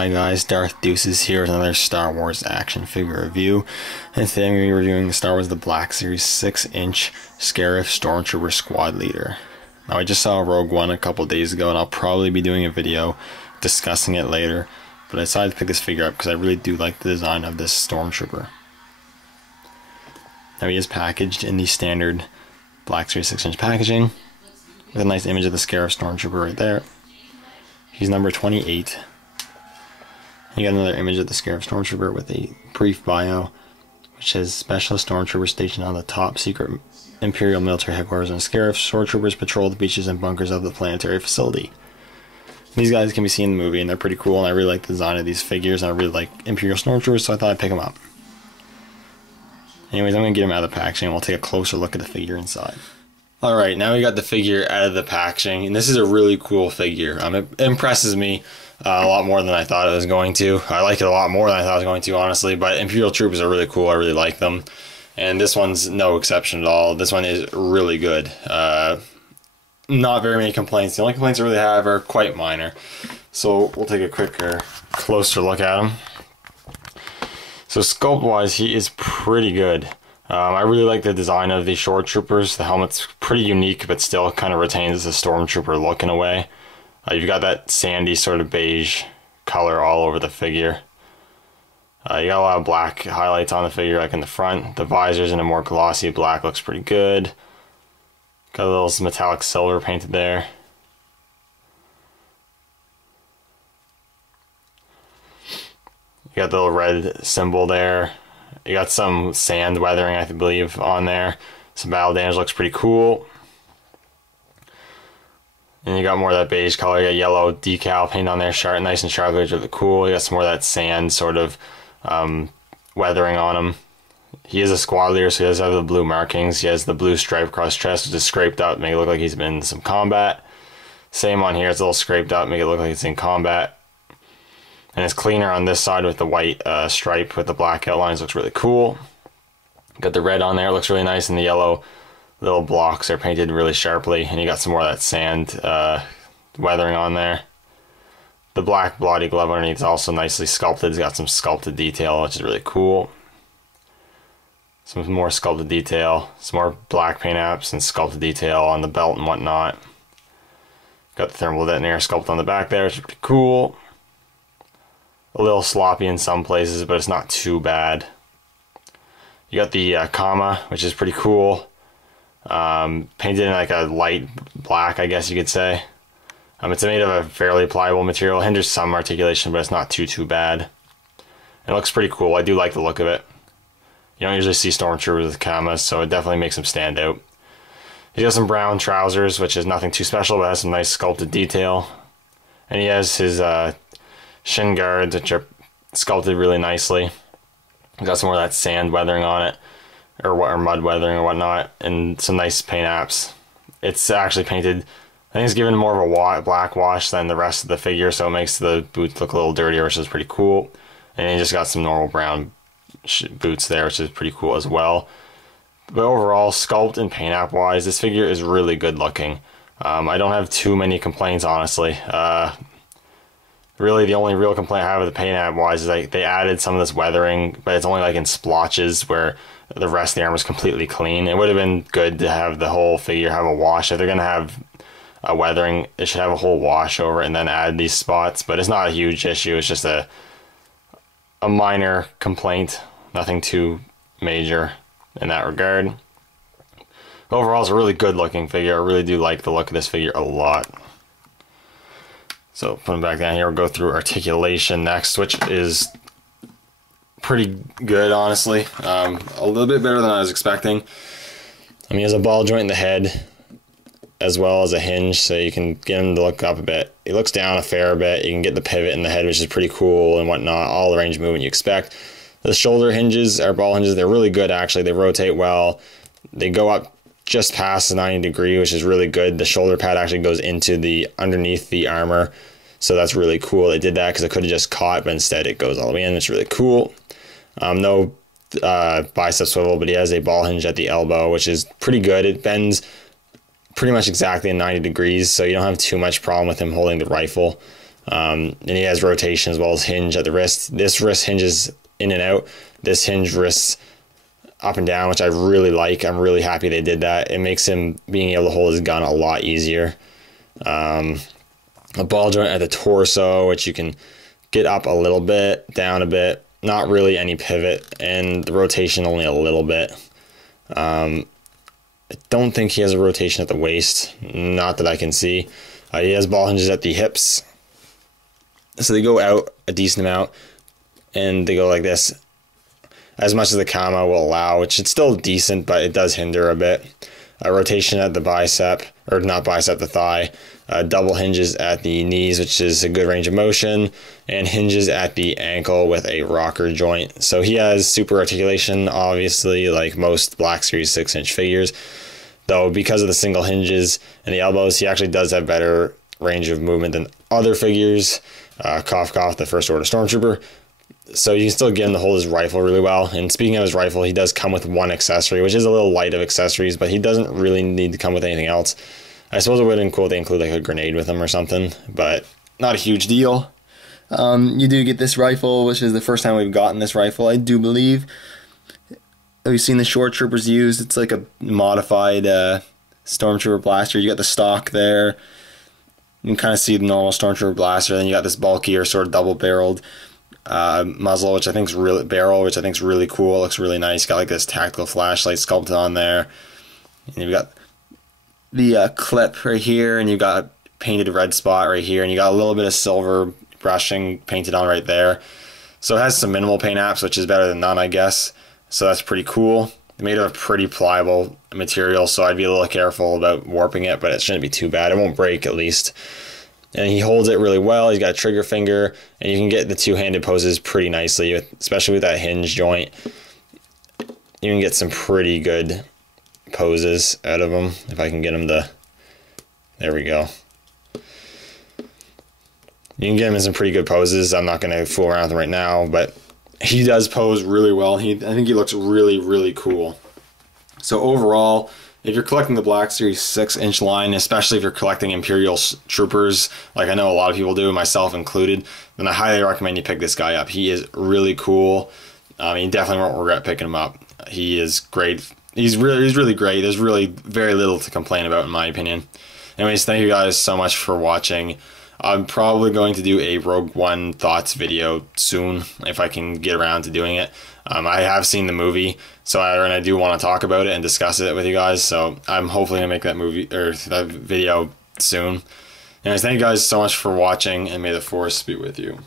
Hi guys, Darth Deuces here with another Star Wars action figure review, and today I'm going to be reviewing the Star Wars The Black Series 6-inch Scarif Stormtrooper Squad Leader. Now I just saw Rogue One a couple days ago and I'll probably be doing a video discussing it later, but I decided to pick this figure up because I really do like the design of this Stormtrooper. Now he is packaged in the standard Black Series 6-inch packaging with a nice image of the Scarif Stormtrooper right there. He's number 28. You got another image of the Scarif Stormtrooper with a brief bio, which says Specialist Stormtrooper stationed on the top secret Imperial military headquarters on Scarif. Stormtroopers patrol the beaches and bunkers of the planetary facility. These guys can be seen in the movie and they're pretty cool, and I really like the design of these figures, and I really like Imperial Stormtroopers, so I thought I'd pick them up. Anyways, I'm going to get them out of the packaging and we'll take a closer look at the figure inside. Alright, now we got the figure out of the packaging, and this is a really cool figure. It impresses me a lot more than I thought it was going to. I like it a lot more than I thought it was going to, honestly, but Imperial Troopers are really cool. I really like them, and this one's no exception at all. This one is really good. Not very many complaints. The only complaints I really have are quite minor. So we'll take a quicker, closer look at him. So sculpt-wise, he is pretty good. I really like the design of these short troopers. The helmet's pretty unique, but still kind of retains the Stormtrooper look in a way. You've got that sandy sort of beige color all over the figure. You got a lot of black highlights on the figure, like in the front. The visor's in a more glossy black, looks pretty good. Got a little metallic silver painted there. You got the little red symbol there. You got some sand weathering, I believe, on there. Some battle damage, looks pretty cool. And you got more of that beige color. You got yellow decal paint on there, sharp, nice and sharp, really cool. You got some more of that sand sort of weathering on him. He is a squad leader, so he does have the blue markings. He has the blue stripe across his chest, which is scraped up, make it look like he's been in some combat. Same on here, it's a little scraped up, make it look like it's in combat. And it's cleaner on this side with the white stripe with the black outlines, looks really cool. Got the red on there, looks really nice, and the yellow little blocks are painted really sharply, and you got some more of that sand weathering on there. The black bloody glove underneath is also nicely sculpted. It's got some sculpted detail, which is really cool. Some more sculpted detail, some more black paint apps and sculpted detail on the belt and whatnot. Got the thermal detonator sculpt on the back there, which is pretty cool. A little sloppy in some places, but it's not too bad. You got the comma, which is pretty cool. Painted in like a light black, I guess you could say. It's made of a fairly pliable material. It hinders some articulation, but it's not too bad. It looks pretty cool. I do like the look of it. You don't usually see Stormtroopers with commas, so it definitely makes them stand out. He has some brown trousers, which is nothing too special, but has some nice sculpted detail. And he has his shin guards, which are sculpted really nicely. He's got some more of that sand weathering on it, or mud weathering or whatnot, and some nice paint apps. It's actually painted, I think it's given more of a black wash than the rest of the figure, so it makes the boots look a little dirtier, which is pretty cool. And he just got some normal brown boots there, which is pretty cool as well. But overall, sculpt and paint app wise, this figure is really good looking. I don't have too many complaints, honestly. Really, the only real complaint I have with the paint app wise is like they added some of this weathering, but it's only like in splotches where the rest of the armor is completely clean. It would have been good to have the whole figure have a wash. If they're gonna have a weathering, it should have a whole wash over it and then add these spots. But it's not a huge issue. It's just a minor complaint, nothing too major in that regard. Overall, it's a really good looking figure. I really do like the look of this figure a lot. So put him back down here, we'll go through articulation next, which is pretty good, honestly. A little bit better than I was expecting. He has a ball joint in the head as well as a hinge, so you can get him to look up a bit. He looks down a fair bit. You can get the pivot in the head, which is pretty cool and whatnot. All the range of movement you expect. The shoulder hinges, or ball hinges, they're really good actually. They rotate well. They go up just past the 90 degree, which is really good. The shoulder pad actually goes into the underneath the armor, so that's really cool. They did that because it could have just caught, but instead it goes all the way in. It's really cool. No bicep swivel, but he has a ball hinge at the elbow, which is pretty good. It bends pretty much exactly in 90 degrees, so you don't have too much problem with him holding the rifle. And he has rotation as well as hinge at the wrist. This wrist hinges in and out. This hinge wrists up and down, which I really like. I'm really happy they did that. It makes him being able to hold his gun a lot easier. A ball joint at the torso, which you can get up a little bit, down a bit, not really any pivot, and the rotation only a little bit. I don't think he has a rotation at the waist, not that I can see. He has ball hinges at the hips, so they go out a decent amount, and they go like this, as much as the camo will allow, which it's still decent, but it does hinder a bit. A rotation at the bicep, or not bicep, the thigh. Double hinges at the knees, which is a good range of motion, and hinges at the ankle with a rocker joint. So he has super articulation, obviously, like most Black Series 6-inch figures. Though because of the single hinges and the elbows, he actually does have better range of movement than other figures. Cough, cough, the First Order Stormtrooper. So you can still get him to hold his rifle really well. And speaking of his rifle, he does come with one accessory, which is a little light of accessories, but he doesn't really need to come with anything else. I suppose it would have been cool if they include like a grenade with him or something, but not a huge deal. You do get this rifle, which is the first time we've gotten this rifle, I do believe. We've seen the Short Troopers used. It's like a modified Stormtrooper blaster. You got the stock there. You can kind of see the normal Stormtrooper blaster. Then you got this bulkier sort of double-barreled muzzle, which I think is really cool. It looks really nice. Got like this tactical flashlight sculpted on there. And you've got the clip right here, and you got a painted red spot right here, and you got a little bit of silver brushing painted on right there. So it has some minimal paint apps, which is better than none, I guess. So that's pretty cool. It's made of a pretty pliable material, so I'd be a little careful about warping it, but it shouldn't be too bad. It won't break, at least. And he holds it really well. He's got a trigger finger, and you can get the two-handed poses pretty nicely, especially with that hinge joint. You can get some pretty good poses out of him if I can get him to, there we go. You can get him in some pretty good poses. I'm not going to fool around with him right now, but he does pose really well. I think he looks really, really cool. So overall, if you're collecting the Black Series 6-inch line, especially if you're collecting Imperial Troopers, like I know a lot of people do, myself included, then I highly recommend you pick this guy up. He is really cool. You definitely won't regret picking him up. He is great. He's really great. There's really very little to complain about, in my opinion. Anyways, thank you guys so much for watching. I'm probably going to do a Rogue One thoughts video soon, if I can get around to doing it. I have seen the movie, and I do want to talk about it and discuss it with you guys, so I'm hopefully going to make that video soon. Anyways, thank you guys so much for watching, and may the Force be with you.